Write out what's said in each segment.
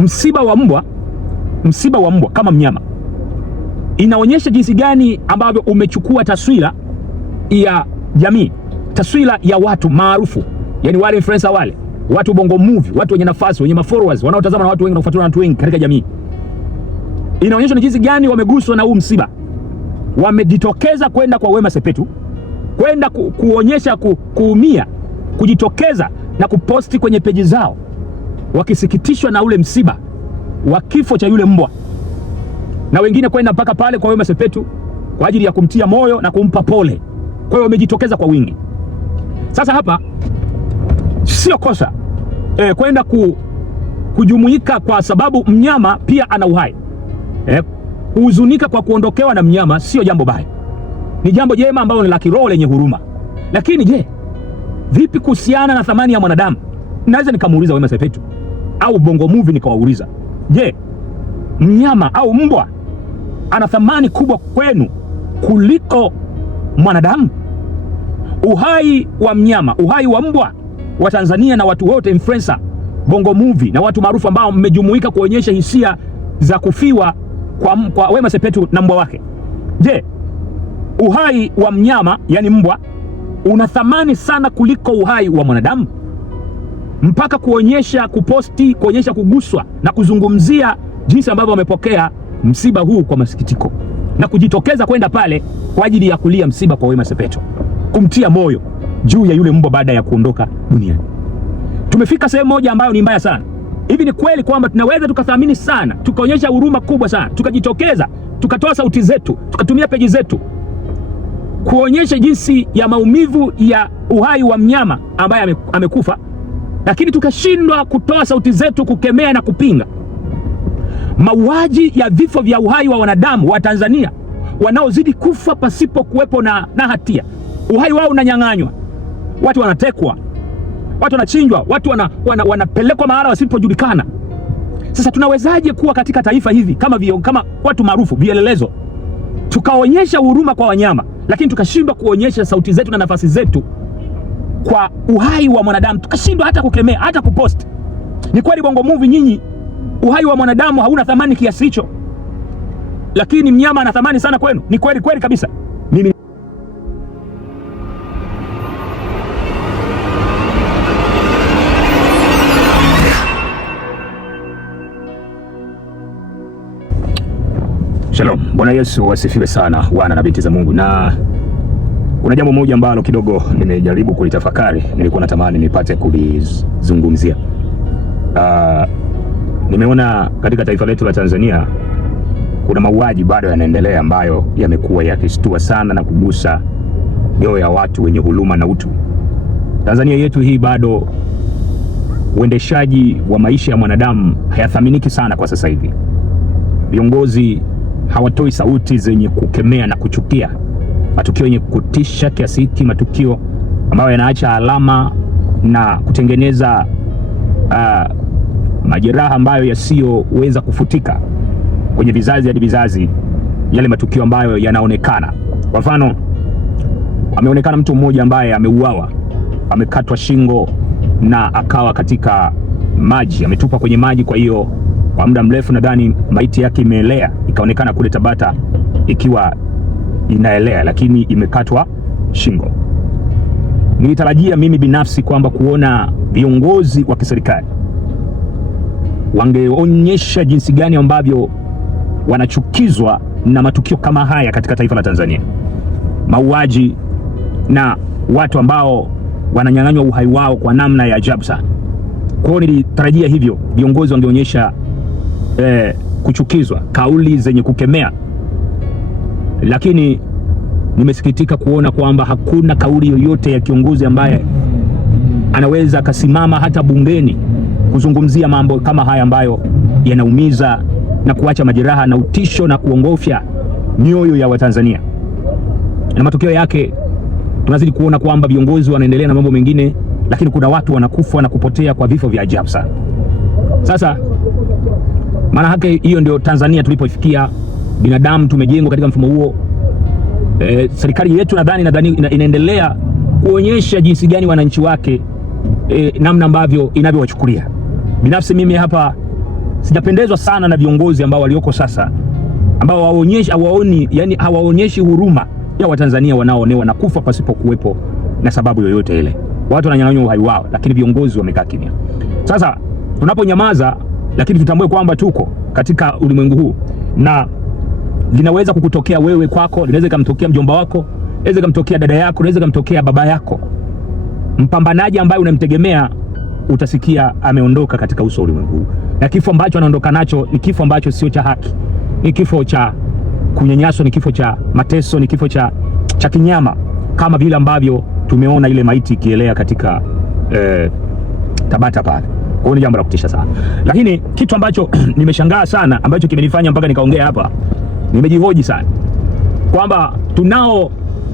msiba wa mbwa kama mnyama inaonyesha jinsi gani ambavyo umechukua taswira ya jamii, taswira ya watu maarufu, yani wale influencer, wale watu bongo movie, watu wenye nafasi, wenye followers, wanaotazama na watu wengi, wanafuatiliwa na watu wengi katika jamii. Inaonyesha ni jinsi gani wameguswa na huu msiba, wamejitokeza kwenda kwa Wema Sepetu, kwenda kuonyesha kuumia, kujitokeza na kuposti kwenye peji zao wakisikitishwa na ule msiba wa kifo cha yule mbwa, na wengine kwenda mpaka pale kwa Wema Sepetu kwa ajili ya kumtia moyo na kumpa pole. Kwa hiyo wamejitokeza kwa wingi. Sasa hapa sio kosa kwenda kujumuika, kwa sababu mnyama pia ana uhai. Kuhuzunika kwa kuondokewa na mnyama sio jambo baya, ni jambo jema ambalo ni la kiroho lenye huruma. Lakini je, vipi kuhusiana na thamani ya mwanadamu? Naweza nikamuuliza Wema Sepetu au Bongo Movie nikawauliza, je, mnyama au mbwa ana thamani kubwa kwenu kuliko mwanadamu? Uhai wa mnyama, uhai wa mbwa wa Tanzania na watu wote influencer, Bongo Movie na watu maarufu ambao mmejumuika kuonyesha hisia za kufiwa kwa Wema Sepetu na mbwa wake. Je, uhai wa mnyama yani mbwa una thamani sana kuliko uhai wa mwanadamu? Mpaka kuonyesha, kuposti, kuonyesha kuguswa na kuzungumzia jinsi ambavyo wamepokea msiba huu kwa masikitiko, na kujitokeza kwenda pale kwa ajili ya kulia msiba kwa Wema Sepetu, kumtia moyo juu ya yule mbwa baada ya kuondoka duniani. Tumefika sehemu moja ambayo ni mbaya sana. Hivi ni kweli kwamba tunaweza tukathamini sana, tukaonyesha huruma kubwa sana, tukajitokeza, tukatoa sauti zetu, tukatumia peji zetu kuonyesha jinsi ya maumivu ya uhai wa mnyama ambaye amekufa, lakini tukashindwa kutoa sauti zetu kukemea na kupinga mauaji ya vifo vya uhai wa wanadamu wa Tanzania wanaozidi kufa pasipo kuwepo na hatia. Uhai wao unanyang'anywa, watu wanatekwa, watu wanachinjwa, watu wanapelekwa mahali wasipojulikana. Sasa tunawezaje kuwa katika taifa hivi kama watu maarufu, vielelezo, tukaonyesha huruma kwa wanyama, lakini tukashindwa kuonyesha sauti zetu na nafasi zetu kwa uhai wa mwanadamu? Tukashindwa hata kukemea, hata kupost. Ni kweli Bongo Movie, nyinyi uhai wa mwanadamu hauna thamani kiasi hicho, lakini mnyama ana thamani sana kwenu. Ni kweli kabisa. Mimi Shalom, Bwana Yesu asifiwe sana, wana na binti za Mungu. Na kuna jambo moja ambalo kidogo nimejaribu kulitafakari, nilikuwa natamani nipate kulizungumzia. Nimeona katika taifa letu la Tanzania kuna mauaji bado yanaendelea ambayo yamekuwa yakishtua sana na kugusa mioyo ya watu wenye huruma na utu. Tanzania yetu hii bado uendeshaji wa maisha ya mwanadamu hayathaminiki sana kwa sasa hivi. Viongozi hawatoi sauti zenye kukemea na kuchukia matukio yenye kutisha kiasi hiki, matukio ambayo yanaacha alama na kutengeneza majeraha ambayo yasiyoweza kufutika kwenye vizazi hadi vizazi, yale matukio ambayo yanaonekana. Kwa mfano, ameonekana mtu mmoja ambaye ameuawa, amekatwa shingo na akawa katika maji, ametupwa kwenye maji. Kwa hiyo kwa muda mrefu nadhani maiti yake imeelea, ikaonekana kule Tabata ikiwa inaelea, lakini imekatwa shingo. Nilitarajia mimi binafsi kwamba kuona viongozi wa kiserikali wangeonyesha jinsi gani ambavyo wanachukizwa na matukio kama haya katika taifa la Tanzania, mauaji na watu ambao wananyang'anywa uhai wao kwa namna ya ajabu sana. Kwa hiyo nilitarajia hivyo viongozi wangeonyesha kuchukizwa, kauli zenye kukemea, lakini nimesikitika kuona kwamba hakuna kauli yoyote ya kiongozi ambaye anaweza akasimama hata bungeni kuzungumzia mambo kama haya ambayo yanaumiza na kuacha majeraha na utisho na kuongofya mioyo ya Watanzania. Na matokeo yake tunazidi kuona kwamba viongozi wanaendelea na mambo mengine, lakini kuna watu wanakufa na kupotea kwa vifo vya ajabu sana. Sasa maana yake hiyo ndio Tanzania tulipofikia. Binadamu tumejengwa katika mfumo huo. Serikali yetu nadhani inaendelea kuonyesha jinsi gani wananchi wake namna ambavyo inavyowachukulia. Binafsi mimi hapa sijapendezwa sana na viongozi ambao walioko sasa, ambao hawaonyeshi huruma ya Watanzania wanaoonewa na kufa pasipo kuwepo na sababu yoyote ile. Watu wananyang'anywa uhai wao, lakini viongozi wamekaa kimya. Sasa tunaponyamaza, lakini tutambue kwamba tuko katika ulimwengu huu, na linaweza kukutokea wewe kwako, linaweza kumtokea mjomba wako, linaweza kumtokea dada yako, linaweza kumtokea baba yako. Mpambanaji ambaye unamtegemea utasikia ameondoka katika uso wa ulimwengu huu, na kifo ambacho anaondoka nacho ni kifo ambacho sio cha haki, ni kifo cha kunyanyaswa, ni kifo cha mateso, ni kifo cha kinyama, kama vile ambavyo tumeona ile maiti ikielea katika Tabata pale. Kwa hiyo ni jambo la kutisha sana. Lakini kitu ambacho nimeshangaa sana, ambacho kimenifanya mpaka nikaongea hapa, nimejihoji sana kwamba tunao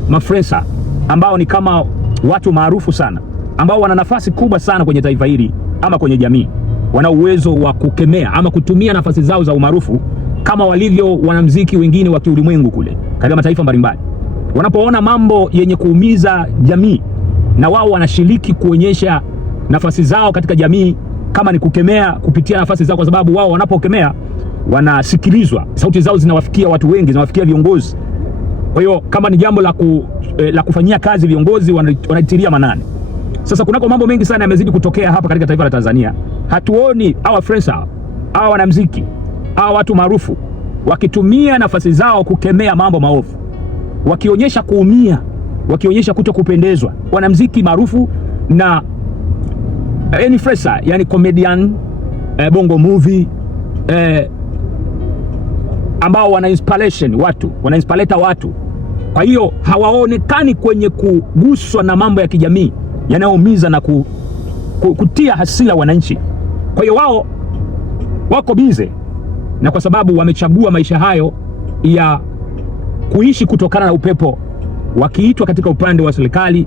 mafrensa ambao ni kama watu maarufu sana, ambao wana nafasi kubwa sana kwenye taifa hili ama kwenye jamii. Wana uwezo wa kukemea ama kutumia nafasi zao za umaarufu kama walivyo wanamuziki wengine wa kiulimwengu kule katika mataifa mbalimbali. Wanapoona mambo yenye kuumiza jamii, na wao wanashiriki kuonyesha nafasi zao katika jamii, kama ni kukemea kupitia nafasi zao, kwa sababu wao wanapokemea wanasikilizwa, sauti zao zinawafikia watu wengi, zinawafikia viongozi. Kwa hiyo kama ni jambo la kufanyia kazi, viongozi wanatilia manane. Sasa kunako mambo mengi sana yamezidi kutokea hapa katika taifa la Tanzania. Hatuoni hawa friends hawa wanamuziki, hawa watu maarufu wakitumia nafasi zao kukemea mambo maovu, wakionyesha kuumia, wakionyesha kutokupendezwa. Wanamuziki maarufu na friends, yani comedian, bongo movie, ambao wana inspiration watu, wana inspirate watu. Kwa hiyo hawaonekani kwenye kuguswa na mambo ya kijamii yanayoumiza na kutia hasira wananchi. Kwa hiyo wao wako bize, na kwa sababu wamechagua maisha hayo ya kuishi kutokana na upepo, wakiitwa katika upande wa serikali,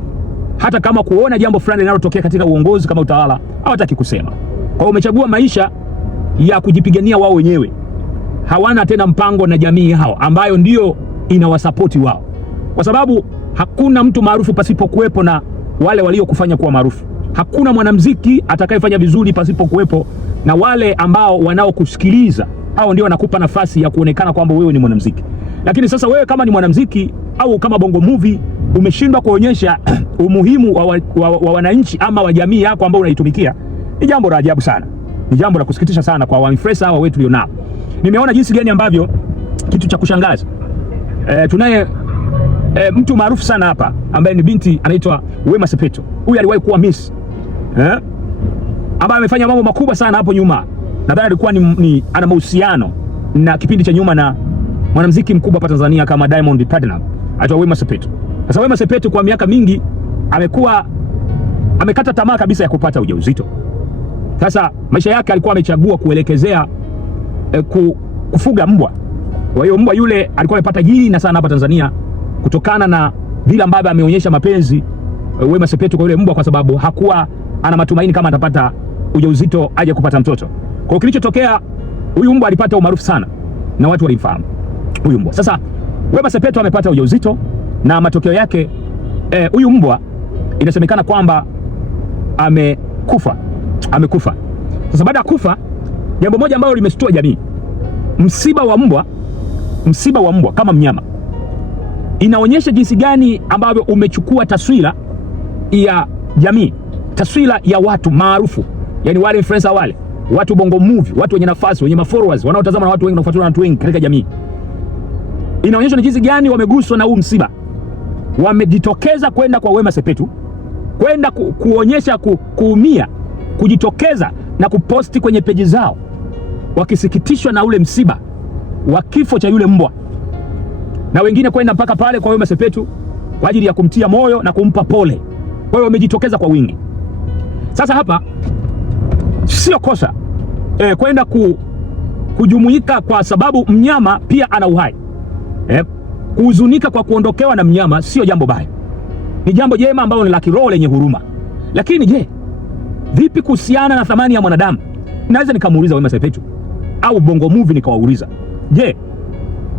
hata kama kuona jambo fulani linalotokea katika uongozi kama utawala, hawataki kusema. Kwa hiyo wamechagua maisha ya kujipigania wao wenyewe. Hawana tena mpango na jamii hao ambayo ndio inawasapoti wao, kwa sababu hakuna mtu maarufu pasipo kuwepo na wale waliokufanya kuwa maarufu. Hakuna mwanamuziki atakayefanya vizuri pasipo kuwepo na wale ambao wanaokusikiliza. Hao ndio wanakupa nafasi ya kuonekana kwamba wewe ni mwanamuziki. Lakini sasa wewe kama ni mwanamuziki au kama bongo movie umeshindwa kuonyesha umuhimu wa wananchi ama wa jamii yako ambao unaitumikia, ni jambo la ajabu sana, ni jambo la kusikitisha sana kwa wainfluencer hawa wetu leo nao. Nimeona jinsi gani ambavyo, kitu cha kushangaza, tunaye mtu maarufu sana hapa ambaye ni binti anaitwa Wema Sepetu. Huyu aliwahi kuwa Miss, ambaye amefanya mambo makubwa sana hapo nyuma. Nadhani alikuwa ni ana mahusiano na kipindi cha nyuma na mwanamuziki mkubwa hapa Tanzania kama Diamond Platnumz, aitwa Wema Sepetu. Sasa Wema Sepetu kwa miaka mingi amekata tamaa kabisa ya kupata ujauzito. Sasa maisha yake alikuwa amechagua kuelekezea kufuga mbwa. Kwa hiyo mbwa yule alikuwa amepata jina sana hapa Tanzania kutokana na vile ambavyo ameonyesha mapenzi Wema Sepetu kwa yule mbwa, kwa sababu hakuwa ana matumaini kama atapata ujauzito aje kupata mtoto. Kwa hiyo kilichotokea, huyu mbwa alipata umaarufu sana na watu walimfahamu huyu mbwa. Sasa Wema Sepetu amepata ujauzito na matokeo yake huyu mbwa inasemekana kwamba amekufa. Sasa baada ya kufa, jambo moja ambalo limeshtua jamii, msiba wa mbwa kama mnyama inaonyesha jinsi gani ambavyo umechukua taswira ya jamii, taswira ya watu maarufu, yani wale influencer, wale watu bongo movie, watu wenye nafasi, wenye followers, wanaotazama na watu wengi, wanafuatwa na watu wengi katika jamii. Inaonyesha ni jinsi gani wameguswa na huu msiba, wamejitokeza kwenda kwa Wema Sepetu, kwenda kuonyesha kuumia, kujitokeza na kuposti kwenye peji zao wakisikitishwa na ule msiba wa kifo cha yule mbwa, na wengine kwenda mpaka pale kwa Wema Sepetu kwa ajili ya kumtia moyo na kumpa pole. Kwa hiyo wamejitokeza kwa wingi. Sasa hapa sio kosa kwenda kujumuika, kwa sababu mnyama pia ana uhai. Kuhuzunika kwa kuondokewa na mnyama sio jambo baya, ni jambo jema ambalo ni la kiroho lenye huruma. Lakini je, vipi kuhusiana na thamani ya mwanadamu? Naweza nikamuuliza Wema Sepetu au bongo movie nikawauliza, je,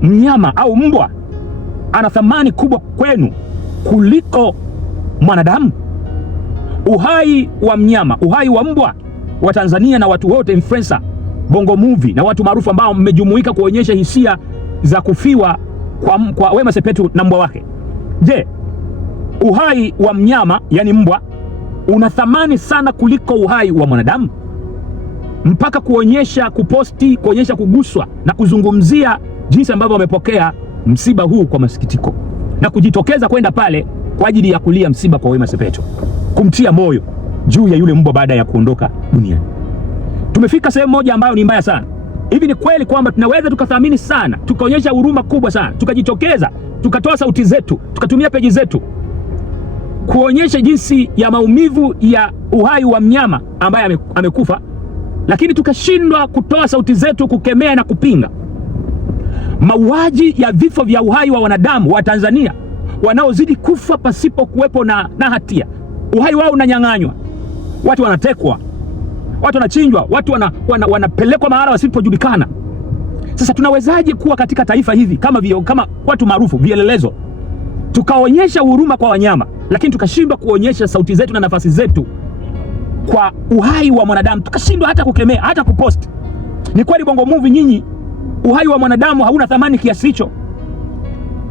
mnyama au mbwa ana thamani kubwa kwenu kuliko mwanadamu? Uhai wa mnyama, uhai wa mbwa wa Tanzania na watu wote influencer Bongo Movie na watu maarufu ambao mmejumuika kuonyesha hisia za kufiwa kwa Wema Sepetu na mbwa wake. Je, uhai wa mnyama yani mbwa una thamani sana kuliko uhai wa mwanadamu? Mpaka kuonyesha kuposti, kuonyesha kuguswa na kuzungumzia jinsi ambavyo wamepokea msiba huu kwa masikitiko na kujitokeza kwenda pale kwa ajili ya kulia msiba kwa Wema Sepetu, kumtia moyo juu ya yule mbwa baada ya kuondoka duniani. Tumefika sehemu moja ambayo ni mbaya sana. Hivi ni kweli kwamba tunaweza tukathamini sana, tukaonyesha huruma kubwa sana, tukajitokeza, tukatoa sauti zetu, tukatumia peji zetu kuonyesha jinsi ya maumivu ya uhai wa mnyama ambaye amekufa, lakini tukashindwa kutoa sauti zetu kukemea na kupinga mauaji ya vifo vya uhai wa wanadamu wa Tanzania wanaozidi kufa pasipo kuwepo na hatia. Uhai wao unanyang'anywa, watu wanatekwa, watu wanachinjwa, watu wanapelekwa mahala wasipojulikana. Sasa tunawezaje kuwa katika taifa hivi kama watu maarufu vielelezo, tukaonyesha huruma kwa wanyama, lakini tukashindwa kuonyesha sauti zetu na nafasi zetu kwa uhai wa mwanadamu, tukashindwa hata kukemea, hata kupost? Ni kweli Bongo Movie nyinyi uhai wa mwanadamu hauna thamani kiasi hicho,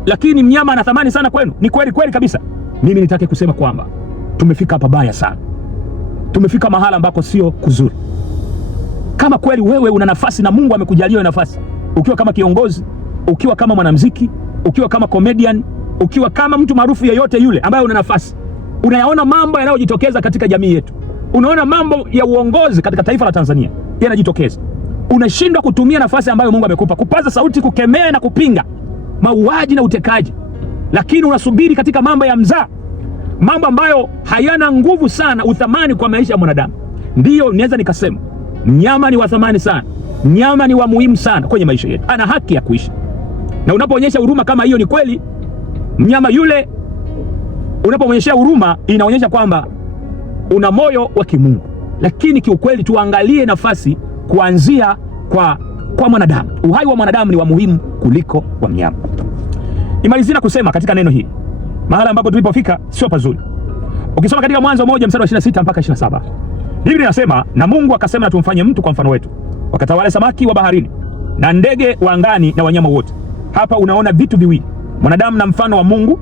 lakini mnyama ana thamani sana kwenu. Ni kweli kabisa. Mimi nitake kusema kwamba tumefika pabaya sana, tumefika mahala ambako sio kuzuri. Kama kweli wewe una nafasi na Mungu amekujalia nafasi, ukiwa kama kiongozi, ukiwa kama mwanamuziki, ukiwa kama comedian, ukiwa kama mtu maarufu yeyote yule ambaye una nafasi, unayaona mambo yanayojitokeza katika jamii yetu, unaona mambo ya uongozi katika taifa la Tanzania yanajitokeza, unashindwa kutumia nafasi ambayo Mungu amekupa kupaza sauti, kukemea na kupinga mauaji na utekaji, lakini unasubiri katika mambo ya mzaa, mambo ambayo hayana nguvu sana, uthamani kwa maisha ya mwanadamu. Ndiyo naweza nikasema mnyama ni wa thamani sana, mnyama ni wa muhimu sana kwenye maisha yetu, ana haki ya kuishi. Na unapoonyesha huruma kama hiyo, ni kweli mnyama yule unapoonyesha huruma inaonyesha kwamba una moyo wa kimungu, lakini kiukweli tuangalie nafasi kuanzia kwa mwanadamu. Uhai wa mwanadamu ni wa muhimu kuliko wa mnyama. Nimalizia kusema katika neno hili, mahala ambapo tulipofika sio pazuri. Ukisoma katika Mwanzo 1 mstari wa 26 mpaka 27, Biblia inasema, na Mungu akasema na tumfanye mtu kwa mfano wetu, wakatawale samaki wa baharini na ndege wa angani na wanyama wote. Hapa unaona vitu viwili, mwanadamu na mfano wa Mungu,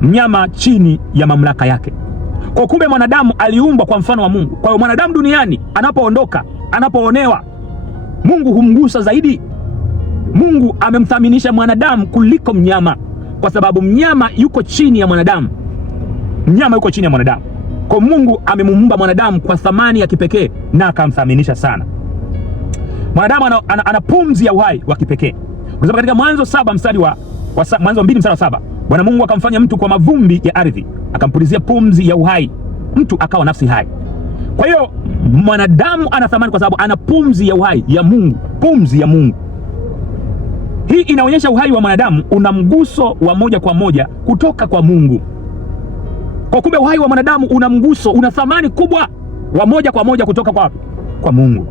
mnyama chini ya mamlaka yake. Kwa kumbe mwanadamu aliumbwa kwa mfano wa Mungu. Kwa hiyo mwanadamu duniani anapoondoka, anapoonewa, Mungu humgusa zaidi. Mungu amemthaminisha mwanadamu kuliko mnyama, kwa sababu mnyama yuko chini ya mwanadamu. Mnyama yuko chini ya mwanadamu. Kwa Mungu amemuumba mwanadamu kwa thamani ya kipekee na akamthaminisha sana. Mwanadamu ana pumzi ya uhai wa kipekee. Kwa katika Mwanzo 7 mstari wa Mwanzo 2 mstari wa 7, Bwana Mungu akamfanya mtu kwa mavumbi ya ardhi, akampulizia pumzi ya uhai, mtu akawa nafsi hai. Kwa hiyo mwanadamu ana thamani kwa sababu ana pumzi ya uhai ya Mungu, pumzi ya Mungu. Hii inaonyesha uhai wa mwanadamu una mguso wa moja kwa moja kutoka kwa Mungu. Kwa kumbe uhai wa mwanadamu una mguso, una thamani kubwa wa moja kwa moja kutoka kwa Mungu.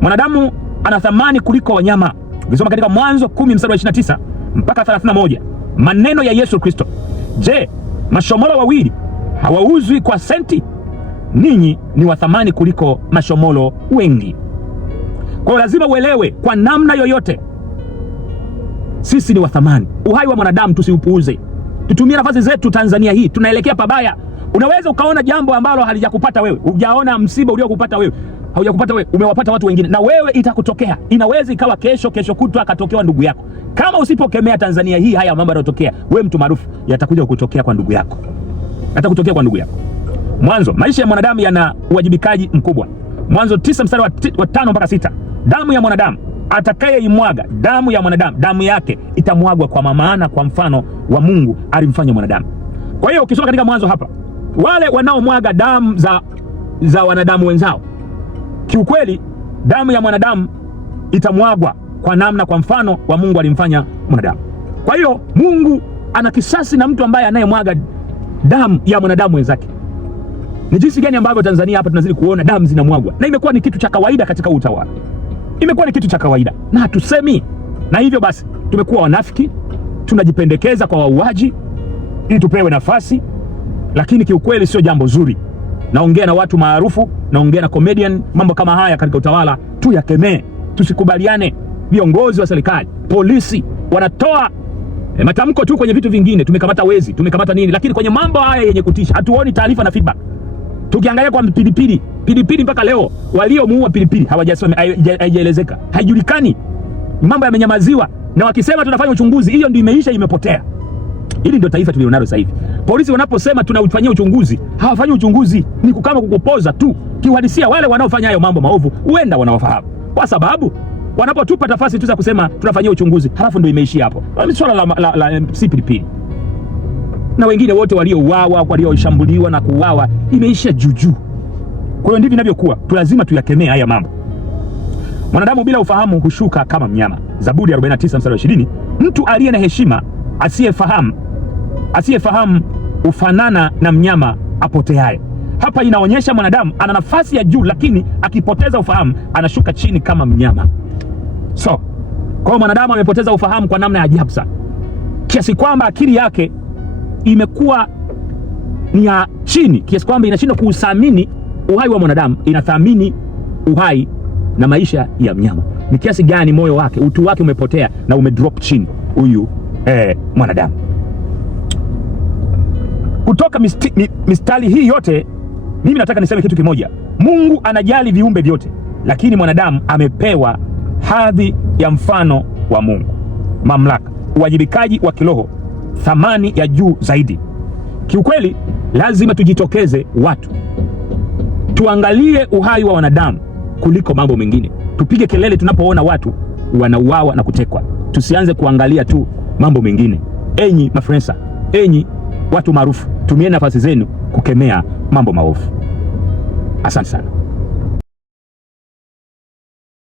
Mwanadamu ana thamani kuliko wanyama. Ukisoma katika Mwanzo 10 mstari wa 29 mpaka 31, maneno ya Yesu Kristo, je, mashomoro wawili hawauzwi kwa senti? Ninyi ni wa thamani kuliko mashomoro wengi. Kwa hiyo lazima uelewe kwa namna yoyote sisi ni wa thamani. Uhai wa mwanadamu tusiupuuze. Tutumie nafasi zetu. Tanzania hii tunaelekea pabaya. Unaweza ukaona jambo ambalo halijakupata wewe, hujaona msiba uliokupata wewe, haujakupata wewe, umewapata watu wengine, na wewe itakutokea. Inaweza ikawa kesho kutwa akatokewa ndugu yako. Kama usipokemea Tanzania hii, haya mambo yanayotokea, wewe mtu maarufu, yatakuja kutokea kwa ndugu yako, yatakutokea kwa ndugu yako. Mwanzo, maisha ya mwanadamu yana uwajibikaji mkubwa. Mwanzo 9 mstari wa 5 mpaka 6, damu ya mwanadamu atakayeimwaga, damu ya mwanadamu, damu yake itamwagwa, kwa maana kwa mfano wa Mungu alimfanya mwanadamu. Kwa hiyo ukisoma katika Mwanzo hapa, wale wanaomwaga damu za wanadamu wenzao, kiukweli damu ya mwanadamu itamwagwa kwa namna, kwa mfano wa Mungu alimfanya mwanadamu. Kwa hiyo Mungu ana kisasi na mtu ambaye anayemwaga damu ya mwanadamu wenzake. Ni jinsi gani ambavyo Tanzania hapa tunazidi kuona damu zinamwagwa, na imekuwa ni kitu cha kawaida katika utawala. Imekuwa ni kitu cha kawaida na hatusemi. Na hivyo basi tumekuwa wanafiki, tunajipendekeza kwa wauaji ili tupewe nafasi, lakini kiukweli sio jambo zuri. Naongea na watu maarufu, naongea na comedian, mambo kama haya katika utawala tuyakemee. tusikubaliane. Viongozi wa serikali, polisi wanatoa matamko tu kwenye vitu vingine, tumekamata wezi, tumekamata nini, lakini kwenye mambo haya yenye kutisha hatuoni taarifa na feedback. Tukiangalia kwa Pilipili mpaka leo waliomuua Pilipili hawajasoma, haijaelezeka, haijulikani, mambo yamenyamaziwa, na wakisema tunafanya uchunguzi, hiyo ndio imeisha, imepotea. Hili ndio taifa tulionalo sasa hivi. Polisi wanaposema tunafanyia uchunguzi, hawafanyi uchunguzi, ni kama kukupoza tu. Kiuhalisia wale wanaofanya hayo mambo maovu huenda wanawafahamu, kwa sababu wanapotupa nafasi tu za kusema tunafanyia uchunguzi, halafu ndio imeishia hapo. Ni swala la Pilipili na wengine wote waliouawa, walioshambuliwa na kuuawa, imeisha juju. Kwa hiyo ndivyo inavyokuwa, lazima tuyakemee haya mambo. Mwanadamu bila ufahamu hushuka kama mnyama. Zaburi 49 mstari wa 20, mtu aliye na heshima asiyefahamu ufanana na mnyama apoteaye. Hapa inaonyesha mwanadamu ana nafasi ya juu, lakini akipoteza ufahamu anashuka chini kama mnyama. So, kwa mwanadamu amepoteza ufahamu kwa namna ya ajabu sana, kiasi kwamba akili yake imekuwa ni ya chini, kiasi kwamba inashindwa kuuthamini uhai wa mwanadamu, inathamini uhai na maisha ya mnyama. Ni kiasi gani moyo wake, utu wake umepotea na umedrop chini huyu mwanadamu. Kutoka mistari hii yote, mimi nataka niseme kitu kimoja. Mungu anajali viumbe vyote, lakini mwanadamu amepewa hadhi ya mfano wa Mungu, mamlaka, uwajibikaji wa kiroho, thamani ya juu zaidi. Kiukweli lazima tujitokeze watu, tuangalie uhai wa wanadamu kuliko mambo mengine. Tupige kelele tunapoona watu wanauawa na kutekwa, tusianze kuangalia tu mambo mengine. Enyi mafrensa, enyi watu maarufu, tumieni nafasi zenu kukemea mambo maovu. Asante sana.